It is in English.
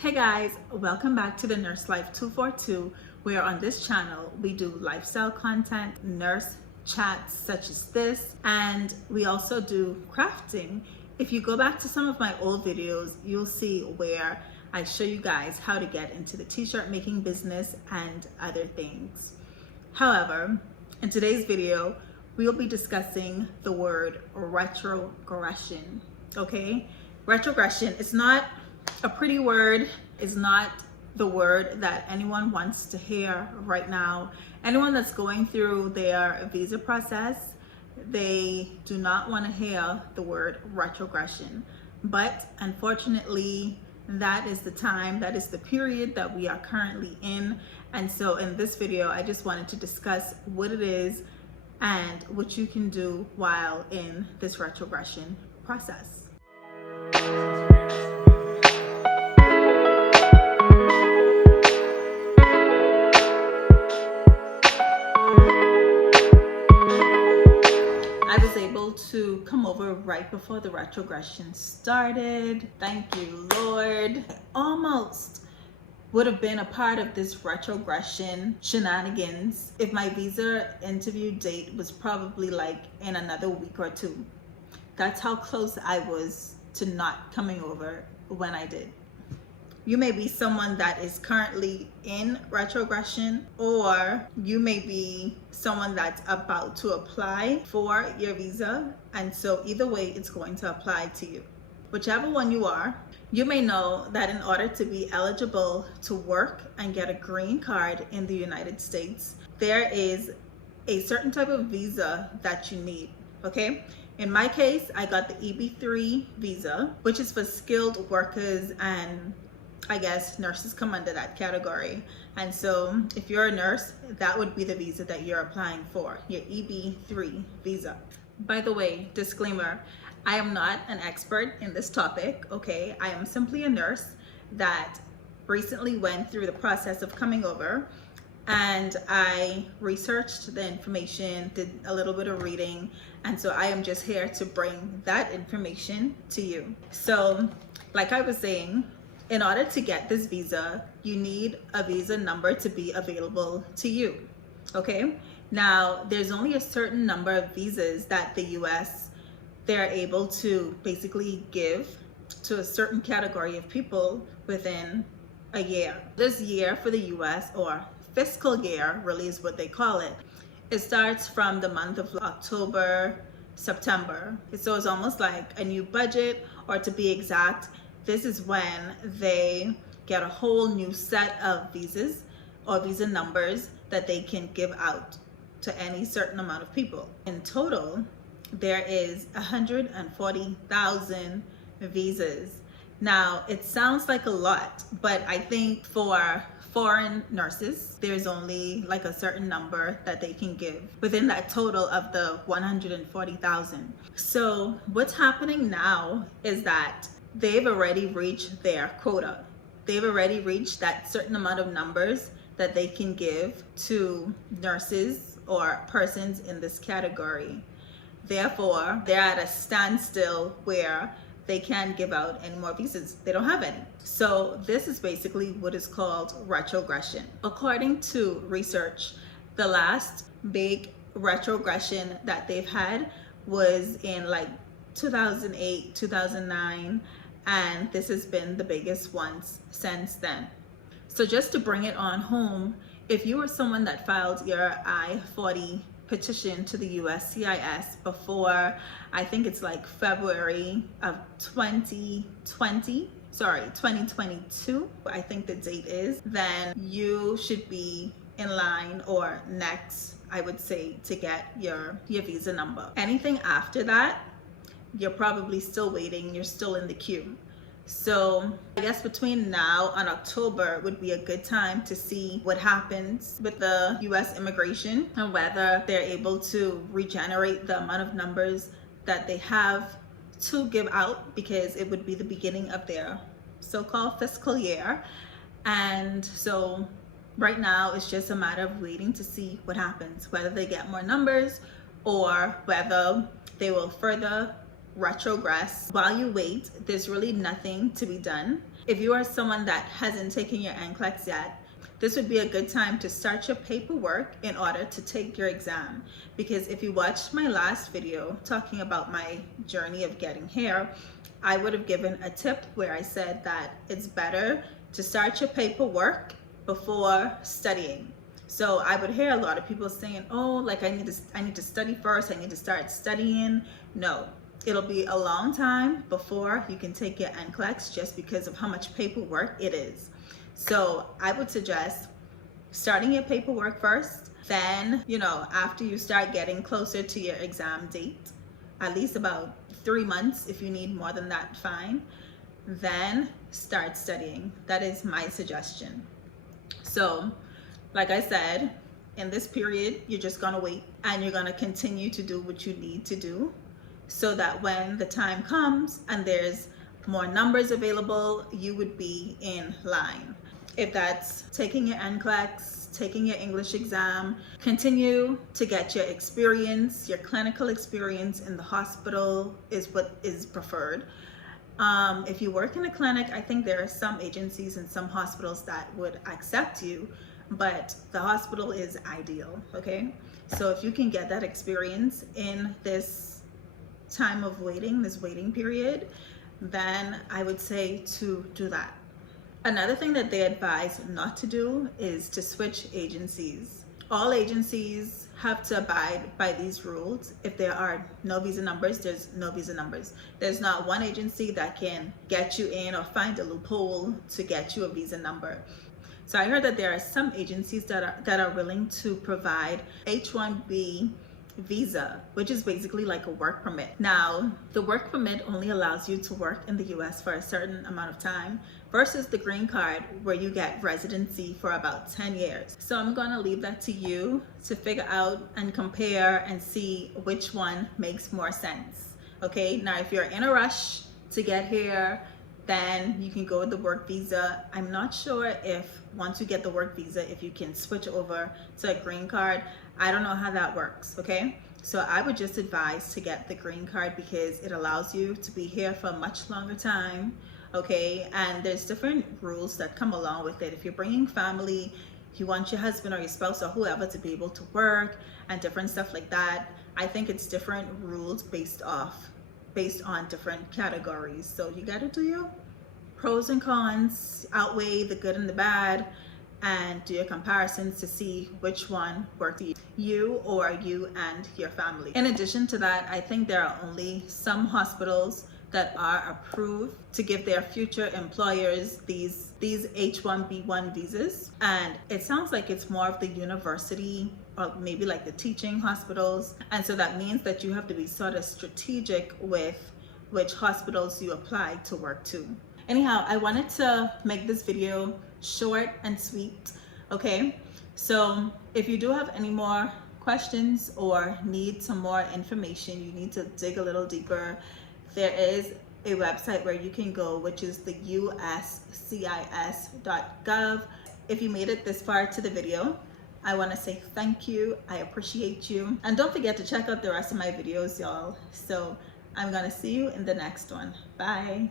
Hey guys, welcome back to the Nurse Life 242, where on this channel we do lifestyle content, nurse chats such as this, and we also do crafting. If you go back to some of my old videos, you'll see where I show you guys how to get into the t-shirt making business and other things. However, in today's video, we'll be discussing the word retrogression, okay? Retrogression is not a pretty word, is not the word that anyone wants to hear right now. Anyone that's going through their visa process, they do not want to hear the word retrogression. But unfortunately, that is the time, that is the period that we are currently in. And so in this video, I just wanted to discuss what it is and what you can do while in this retrogression process. To come over right before the retrogression started. Thank you, Lord. I almost would have been a part of this retrogression shenanigans if my visa interview date was probably like in another week or two. That's how close I was to not coming over when I did. You may be someone that is currently in retrogression, or you may be someone that's about to apply for your visa. And so either way, it's going to apply to you. Whichever one you are, you may know that in order to be eligible to work and get a green card in the United States, there is a certain type of visa that you need, okay? In my case, I got the EB3 visa, which is for skilled workers, and I guess nurses come under that category. And so if you're a nurse, that would be the visa that you're applying for, your EB3 visa. By the way, disclaimer, I am not an expert in this topic, okay? I am simply a nurse that recently went through the process of coming over, and I researched the information, did a little bit of reading, and so I am just here to bring that information to you. So like I was saying, in order to get this visa, you need a visa number to be available to you, okay? Now, there's only a certain number of visas that the US, they're able to basically give to a certain category of people within a year. This year for the US, or fiscal year really is what they call it, it starts from the month of October, September. So it's almost like a new budget, or to be exact, this is when they get a whole new set of visas or visa numbers that they can give out to any certain amount of people. In total, there is 140,000 visas. Now, it sounds like a lot, but I think for foreign nurses, there's only like a certain number that they can give within that total of the 140,000. So what's happening now is that they've already reached their quota. They've already reached that certain amount of numbers that they can give to nurses or persons in this category. Therefore, they're at a standstill where they can't give out any more visas. They don't have any. So this is basically what is called retrogression. According to research, the last big retrogression that they've had was in like 2008, 2009, and this has been the biggest ones since then. So just to bring it on home, if you were someone that filed your I-40 petition to the USCIS before, I think it's like February of 2022, I think the date is, then you should be in line or next, I would say, to get your visa number. Anything after that, you're probably still waiting, you're still in the queue. So I guess between now and October would be a good time to see what happens with the US immigration and whether they're able to regenerate the amount of numbers that they have to give out, because it would be the beginning of their so-called fiscal year. And so right now it's just a matter of waiting to see what happens, whether they get more numbers or whether they will further retrogress while you wait. There's really nothing to be done. If you are someone that hasn't taken your NCLEX yet, this would be a good time to start your paperwork in order to take your exam. Because if you watched my last video talking about my journey of getting here, I would have given a tip where I said that it's better to start your paperwork before studying. So I would hear a lot of people saying, oh, like I need to study first, I need to start studying. No, it'll be a long time before you can take your NCLEX just because of how much paperwork it is. So I would suggest starting your paperwork first, then, after you start getting closer to your exam date, at least about 3 months, if you need more than that, fine, then start studying. That is my suggestion. So, like I said, in this period, you're just gonna wait and you're gonna continue to do what you need to do so that when the time comes and there's more numbers available, you would be in line. If that's taking your NCLEX, taking your English exam, continue to get your experience, your clinical experience in the hospital is what is preferred. If you work in a clinic, I think there are some agencies and some hospitals that would accept you, but the hospital is ideal, okay? So if you can get that experience in this time of waiting, this waiting period, then I would say to do that. Another thing that they advise not to do is to switch agencies. All agencies have to abide by these rules. If there are no visa numbers, there's no visa numbers. There's not one agency that can get you in or find a loophole to get you a visa number. So I heard that there are some agencies that are willing to provide H-1B visa, which is basically like a work permit. Now, the work permit only allows you to work in the US for a certain amount of time versus the green card where you get residency for about 10 years. So I'm gonna leave that to you to figure out and compare and see which one makes more sense. Okay, now if you're in a rush to get here, then you can go with the work visa. I'm not sure if once you get the work visa, if you can switch over to a green card. I don't know how that works, okay? So I would just advise to get the green card because it allows you to be here for a much longer time, okay? And there's different rules that come along with it. If you're bringing family, you want your husband or your spouse or whoever to be able to work and different stuff like that. I think it's different rules based on different categories. So you gotta do your pros and cons, outweigh the good and the bad, and do your comparisons to see which one works for you or you and your family. In addition to that, I think there are only some hospitals that are approved to give their future employers these H-1B1 visas. And it sounds like it's more of the university or maybe like the teaching hospitals. And so that means that you have to be sort of strategic with which hospitals you apply to work to. Anyhow, I wanted to make this video short and sweet, okay? So if you do have any more questions or need some more information, you need to dig a little deeper, there is a website where you can go, which is the USCIS.gov. If you made it this far to the video, I want to say thank you. I appreciate you. And don't forget to check out the rest of my videos, y'all. So I'm gonna see you in the next one. Bye.